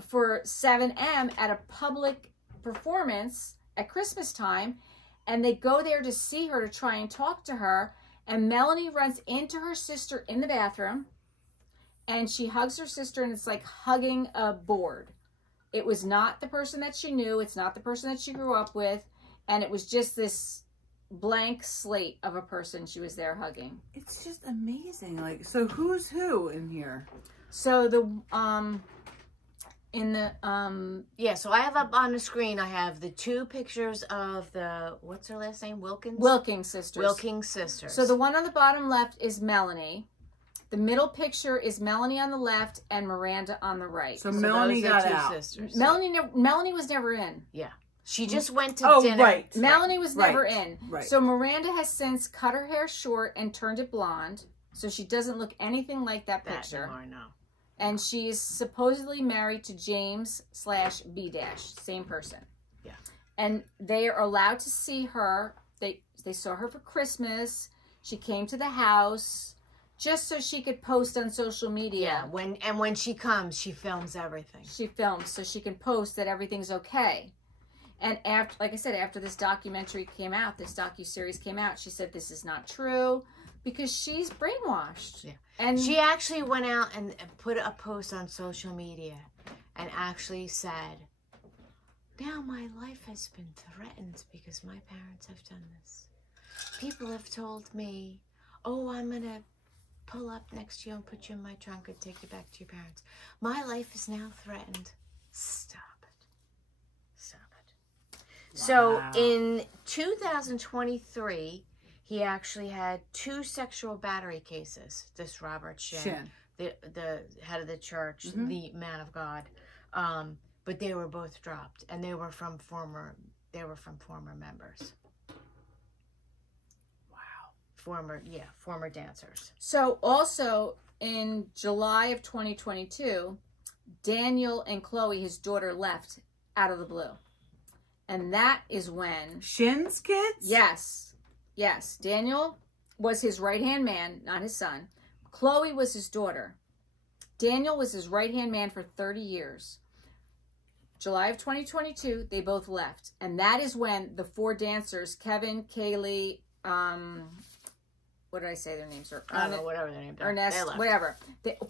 for 7M at a public performance at Christmas time. And they go there to see her, to try and talk to her. And Melanie runs into her sister in the bathroom. And she hugs her sister, and it's like hugging a board. It was not the person that she knew. It's not the person that she grew up with. And it was just this blank slate of a person she was there hugging. It's just amazing. Like, so who's who in here? So so I have up on the screen, I have the 2 pictures of the, what's her last name? Wilking sisters. Wilking sisters. So the one on the bottom left is Melanie. The middle picture is Melanie on the left and Miranda on the right. So Melanie got out. Sisters. Melanie was never in. Yeah. She just went to dinner. Right. Melanie was never in. Right. So Miranda has since cut her hair short and turned it blonde. So she doesn't look anything like that picture. No. And she is supposedly married to James/B-, same person. Yeah. And they are allowed to see her. They saw her for Christmas. She came to the house just so she could post on social media. Yeah, when she comes, she films everything. She films so she can post that everything's okay. And after, like I said, after this documentary came out, this docuseries came out, she said this is not true because she's brainwashed. Yeah. And she actually went out and put a post on social media and actually said, now my life has been threatened because my parents have done this. People have told me, oh, I'm going to pull up next to you and put you in my trunk and take you back to your parents. My life is now threatened. Stop it. Stop it. Wow. So in 2023, he actually had 2 sexual battery cases. This Robert Shinn, the head of the church, the man of God, but they were both dropped, and they were from former members. Wow. Former dancers. so also in July of 2022, Daniel and Chloe, his daughter, left out of the blue. And that is when Shinn's kids? Yes. Daniel was his right-hand man, not his son. Chloe was his daughter. Daniel was his right-hand man for 30 years. July of 2022, they both left. And that is when the 4 dancers, Kevin, Kaylee, what did I say their names are? I don't know, whatever their names are. Ernest, whatever.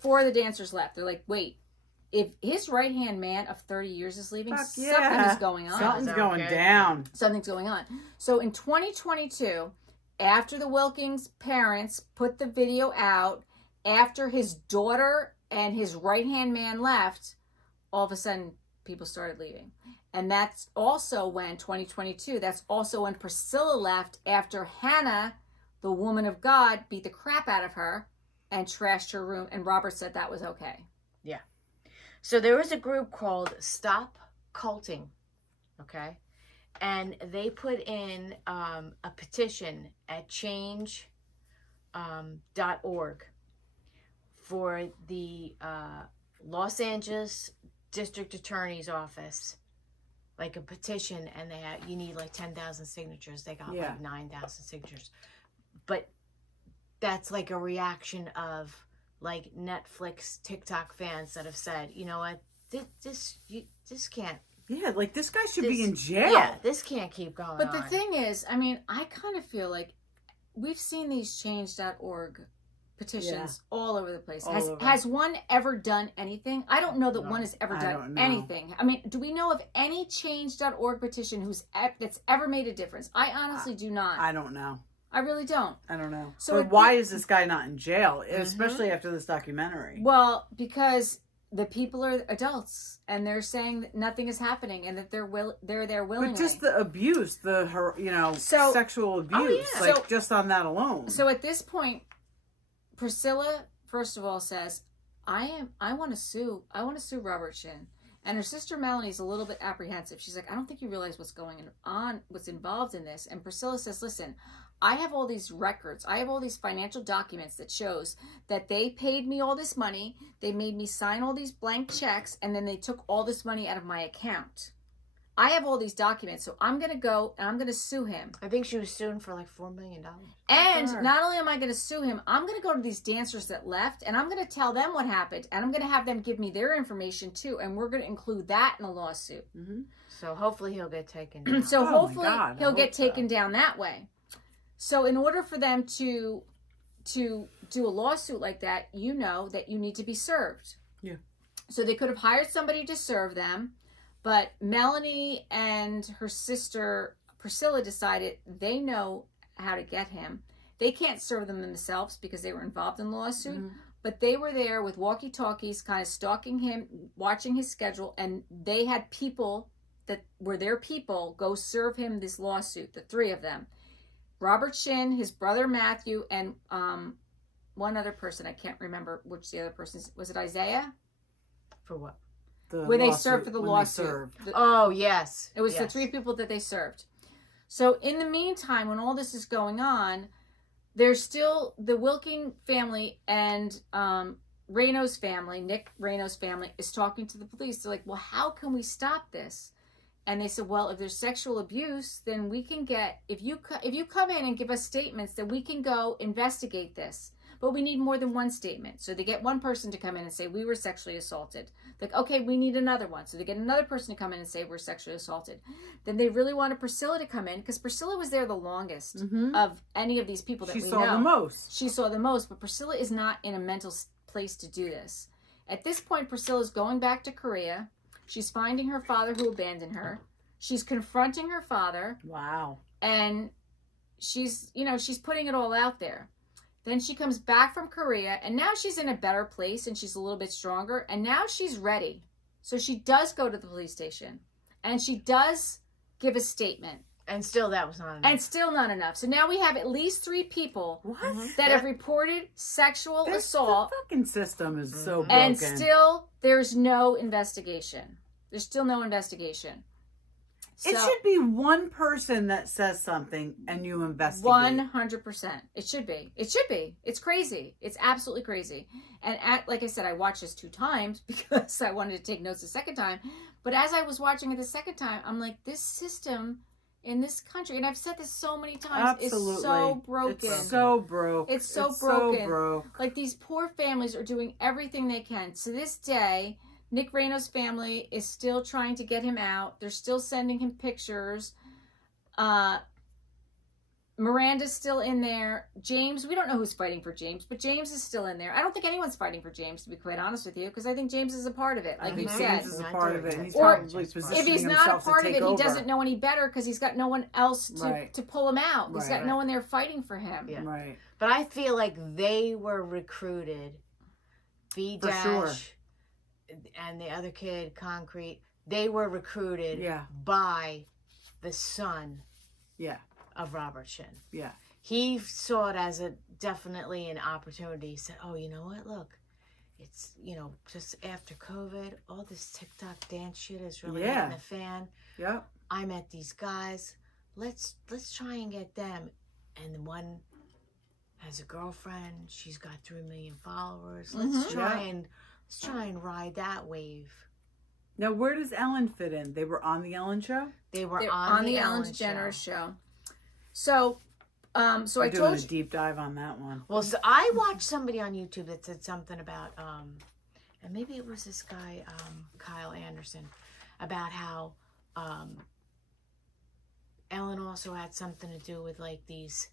4 of the dancers left. They're like, wait, if his right-hand man of 30 years is leaving, something is going on. Something's going down. Something's going on. So in 2022, after the Wilkings parents put the video out, after his daughter and his right-hand man left, all of a sudden people started leaving. And that's also when, 2022, that's also when Priscilla left after Hannah, the woman of God, beat the crap out of her and trashed her room. And Robert said that was okay. Yeah. So there was a group called Stop Culting, okay? And they put in a petition at change.org for the Los Angeles District Attorney's Office, like a petition, and you need like 10,000 signatures. They got like 9,000 signatures. But that's like a reaction of like Netflix, TikTok fans that have said, you know what, this can't. Yeah, like this guy should be in jail. Yeah, this can't keep going But on. the thing is, I mean, I kind of feel like we've seen these change.org petitions all over the place. Has one ever done anything? I don't know that one has ever done anything. I mean, do we know of any change.org petition that's ever made a difference? I honestly do not. I don't know. I really don't. I don't know. So but why is this guy not in jail, especially after this documentary? Well, because the people are adults and they're saying that nothing is happening and that they're there willingly. But just the abuse, sexual abuse, just on that alone. So at this point, Priscilla, first of all, says, I want to sue Robert Shinn. And her sister Melanie's a little bit apprehensive. She's like, I don't think you realize what's going on, what's involved in this. And Priscilla says, listen, I have all these records. I have all these financial documents that shows that they paid me all this money. They made me sign all these blank checks, and then they took all this money out of my account. I have all these documents, so I'm going to go and I'm going to sue him. I think she was suing for like $4 million. And not only am I going to sue him, I'm going to go to these dancers that left, and I'm going to tell them what happened, and I'm going to have them give me their information too, and we're going to include that in a lawsuit. Mm-hmm. So hopefully he'll get taken down. So hopefully he'll get so. taken down that way. So in order for them to do a lawsuit like that, you know that you need to be served. Yeah. So they could have hired somebody to serve them, but Melanie and her sister Priscilla decided they know how to get him. They can't serve them themselves because they were involved in the lawsuit, but they were there with walkie-talkies, kind of stalking him, watching his schedule, and they had people that were their people go serve him this lawsuit, the three of them. Robert Shinn, his brother Matthew, and one other person. I can't remember which the other person is. Was it Isaiah? For what? When they served for the lawsuit. Oh, yes. It was the three people that they served. So in the meantime, when all this is going on, there's still the Wilking family and Reno's family, Nick Reno's family, is talking to the police. They're like, well, how can we stop this? And they said, well, if there's sexual abuse, then we can get, if you come in and give us statements, then we can go investigate this. But we need more than one statement. So they get one person to come in and say, we were sexually assaulted. Like, okay, we need another one. So they get another person to come in and say, we're sexually assaulted. Then they really wanted Priscilla to come in because Priscilla was there the longest of any of these people that we know. She saw the most. She saw the most, but Priscilla is not in a mental place to do this. At this point, Priscilla's going back to Korea. She's finding her father who abandoned her. She's confronting her father. Wow. And she's putting it all out there. Then she comes back from Korea, and now she's in a better place, and she's a little bit stronger, and now she's ready. So she does go to the police station, and she does give a statement. And still that was not enough. And still not enough. So now we have at least 3 people that have reported sexual assault. The fucking system is so broken. And still, there's no investigation. There's still no investigation. It should be one person that says something and you investigate. 100%. It should be. It should be. It's crazy. It's absolutely crazy. And like I said, I watched this 2 times because I wanted to take notes the second time. But as I was watching it the second time, I'm like, this system in this country, and I've said this so many times, is so broken. It's so broke. It's so broken. Like, these poor families are doing everything they can. To this day, Nick Reno's family is still trying to get him out. They're still sending him pictures. Miranda's still in there. James, we don't know who's fighting for James, but James is still in there. I don't think anyone's fighting for James, to be quite honest with you, because I think James is a part of it, like you said. James is a part of it. And he's or probably positioning if he's not a himself part to of take it, over. he doesn't know any better because he's got no one else to pull him out. He's got no one there fighting for him. Yeah. Right. But I feel like they were recruited. B-Dash. For sure. And the other kid, Concrete, they were recruited by the son of Robert Shinn. Yeah. He saw it as definitely an opportunity. He said, oh, you know what? Look, it's, just after COVID, all this TikTok dance shit is really hitting the fan. Yep. I met these guys. Let's try and get them. And the one has a girlfriend. She's got 3 million followers. Let's try and ride that wave. Now, where does Ellen fit in? They were on the Ellen show? They're on the Ellen DeGeneres show. So, I told you. Doing a deep dive on that one. Well, so I watched somebody on YouTube that said something about, and maybe it was this guy, Kyle Anderson, about how Ellen also had something to do with like these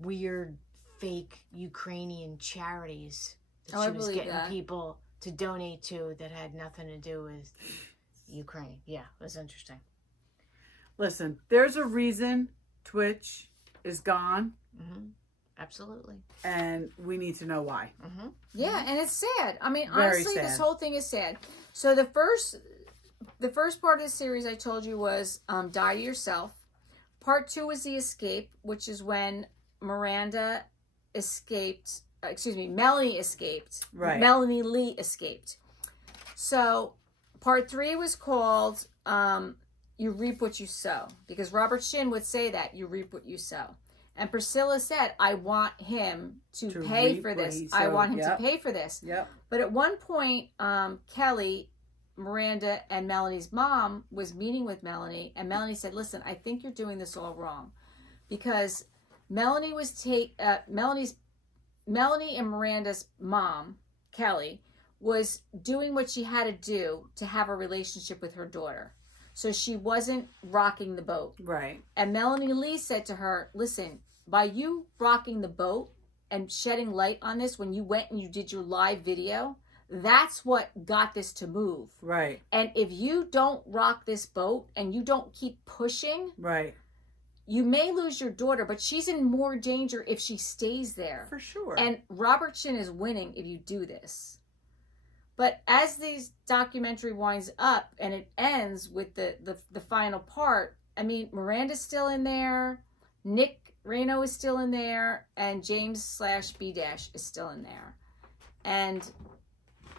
weird fake Ukrainian charities that she was getting people to donate to that had nothing to do with Ukraine. Yeah, it was interesting. Listen, there's a reason Twitch is gone. Absolutely. And we need to know why. Yeah, and it's sad. I mean, Very honestly, sad. this whole thing is sad. So the first part of the series I told you was Die to Yourself. Part 2 was The Escape, which is when Melanie escaped. Right. Melanie Lee escaped. So part 3 was called You Reap What You Sow, because Robert Shinn would say that you reap what you sow. And Priscilla said, I want him to pay reap for what this. he I sowed. want him Yep. to pay for this. Yep. But at one point, Kelly, Miranda, and Melanie's mom was meeting with Melanie, and Melanie said, listen, I think you're doing this all wrong. Because Melanie and Miranda's mom, Kelly, was doing what she had to do to have a relationship with her daughter. So she wasn't rocking the boat. Right. And Melanie Lee said to her, listen, by you rocking the boat and shedding light on this when you went and you did your live video, that's what got this to move. Right. And if you don't rock this boat and you don't keep pushing, Right. you may lose your daughter, but she's in more danger if she stays there. For sure. And Robert Shinn is winning if you do this. But as this documentary winds up and it ends with the final part, I mean, Miranda's still in there, Nick Reno is still in there, and James/B- is still in there. And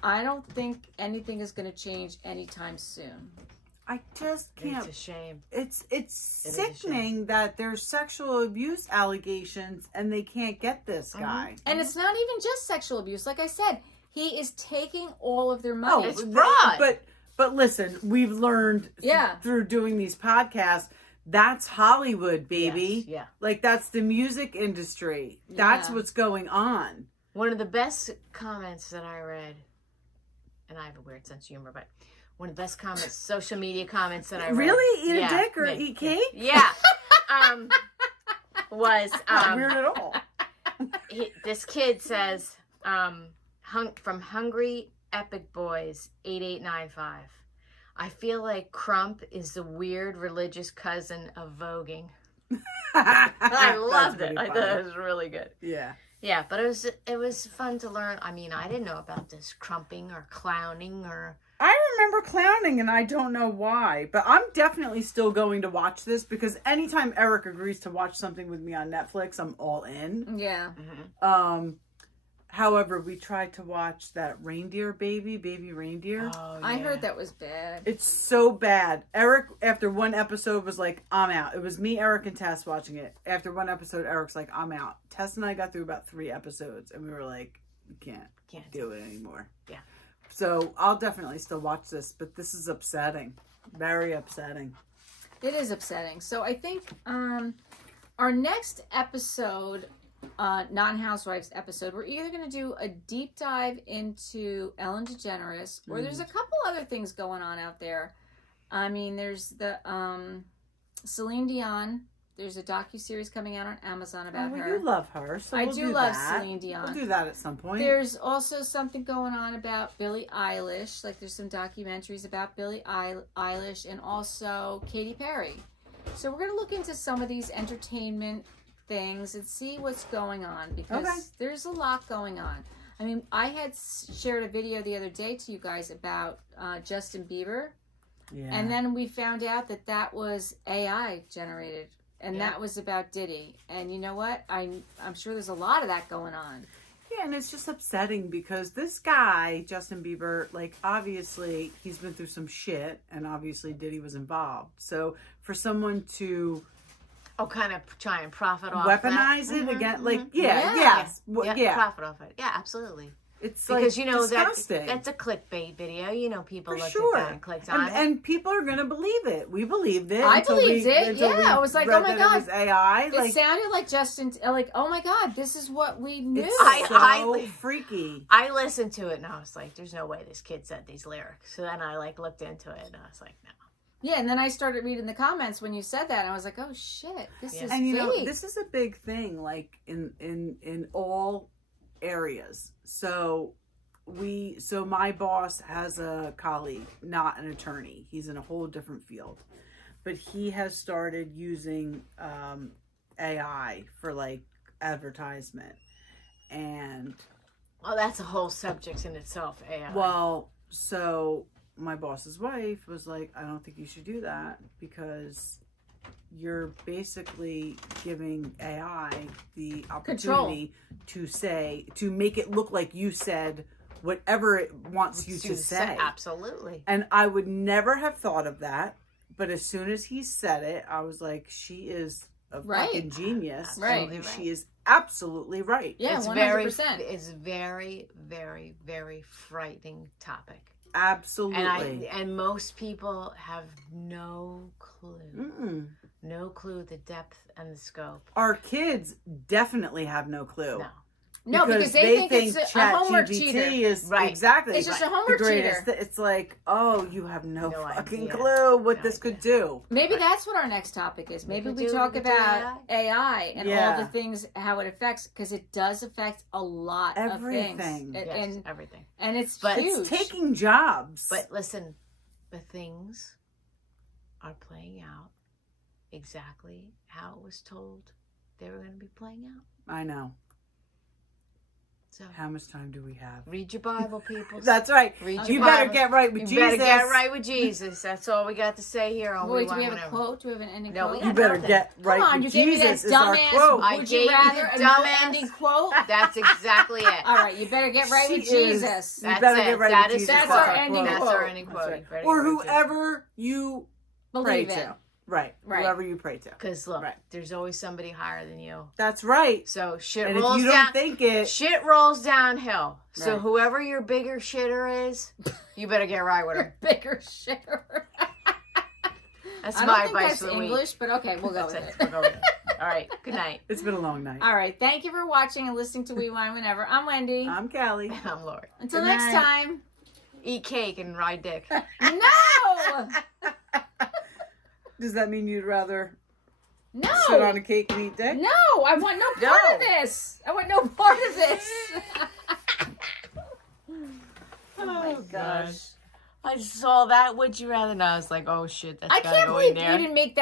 I don't think anything is going to change anytime soon. I just can't. It's a shame. It's It is a sickening that there's sexual abuse allegations and they can't get this guy. And it's not even just sexual abuse. Like I said, he is taking all of their money. It's fraud. But listen, we've learned through doing these podcasts, that's Hollywood, baby. Yes, yeah. Like that's the music industry. That's what's going on. One of the best comments that I read, and I have a weird sense of humor, but one of the best comments, social media comments that I read. Really? Eat a dick or eat cake? Yeah. Was Not weird at all. this kid says, from Hungry Epic Boys 8895. I feel like Crump is the weird religious cousin of voguing. I loved it. I thought it was really good. Yeah. Yeah, but it was fun to learn. I mean, I didn't know about this crumping or clowning or. I remember clowning and I don't know why, but I'm definitely still going to watch this because anytime Eric agrees to watch something with me on Netflix, I'm all in. Yeah. However, we tried to watch that reindeer baby reindeer. Oh, yeah. I heard that was bad. It's so bad. Eric, after one episode, was like, I'm out. It was me, Eric, and Tess watching it. After one episode, Eric's like, I'm out. Tess and I got through about 3 episodes, and we were like, we can't do it anymore. Yeah. So I'll definitely still watch this, but this is upsetting. Very upsetting. It is upsetting. So I think our next episode, non-Housewives episode, we're either going to do a deep dive into Ellen DeGeneres, or there's a couple other things going on out there. I mean, there's the Celine Dion. There's a docuseries coming out on Amazon about her. You love her, so I we'll do love Celine Dion. We'll do that at some point. There's also something going on about Billie Eilish. Like there's some documentaries about Billie Eilish and also Katy Perry. So we're going to look into some of these entertainment things and see what's going on because there's a lot going on. I mean, I had shared a video the other day to you guys about Justin Bieber. Yeah. And then we found out that was AI generated. And that was about Diddy. And you know what? I'm sure there's a lot of that going on. Yeah, and it's just upsetting because this guy, Justin Bieber, like, obviously, he's been through some shit, and obviously Diddy was involved. So, for someone to... kind of try and profit off weaponize that. it again? Like, Profit off it. Yeah, absolutely. It's because like, you know disgusting. that's a clickbait video. You know, people look at that and clicked on it, and people are gonna believe it. We believed it. I believed it. Yeah, I was like, oh my god, it was AI. It sounded like Justin. Like, oh my god, this is what we knew. It's so freaky. I listened to it and I was like, there's no way this kid said these lyrics. So then I looked into it and I was like, no. Yeah, and then I started reading the comments when you said that, and I was like, oh shit, this is and you big. know, this is a big thing, like in all areas. So my boss has a colleague, not an attorney. He's in a whole different field. But he has started using AI for like advertisement. And that's a whole subject in itself, AI. Well, so my boss's wife was like, I don't think you should do that because you're basically giving AI the opportunity to make it look like you said whatever it wants you to say. Absolutely. And I would never have thought of that. But as soon as he said it, I was like, she is Right. fucking genius. Right. And she is absolutely right. Yeah, it's 100%. It's very, very, very frightening topic. Absolutely. And most people have no clue. Mm-mm. No clue the depth and the scope. Our kids definitely have no clue. No, because they think it's a homework cheater. Is Right. Exactly. It's just a homework cheater. It's like, oh, you have no fucking idea. clue what No this idea. could do. Maybe that's what our next topic is. Maybe we talk do about AI and all Yeah. the things, how it affects, because it does affect a lot Everything. of things. Yes, everything. And it's But huge. It's taking jobs. But listen, the things are playing out exactly how it was told they were going to be playing out. I know. So How much time do we have? read your Bible, people. That's right. Read You your better Bible. get right with Jesus. You better get right with Jesus. That's all we got to say here on Wait, We do we Want have a Whatever. quote? Do we have an ending No, quote? we You better Nothing. get right Come on, you with gave me Jesus that is our dumbass quote. I would gave you you rather the and no dumbass- ending quote? That's exactly it. All right, you better get right with She is- Jesus. You That's better it. get right That with is- Jesus. that's our ending That's quote. our ending That's quote. right. You better Or get right with Jesus. whoever you pray Believe to. in. Right. Right. Whoever you pray to. Because look, Right. there's always somebody higher than you. That's right. So shit And if rolls you don't down. think it, Shit rolls downhill. So Right. whoever your bigger shitter is, you better get right with him. Bigger shitter. That's I my don't think advice that's for the week. English, but okay, we'll go That's with it. it. We'll go with it. All right. Good night. it's been a long night. All right, thank you for watching and listening to We Wine Whenever. I'm Wendy. I'm Callie. I'm Lori. Until Good next night. time. Eat cake and ride dick. No! Does that mean you'd rather No! sit on a cake and eat dick? No, I want no part No. of this. I want no part of this. Oh my gosh. I just saw that. Would you rather? And I was like, oh shit, that's I gotta can't go in believe there. you didn't make that.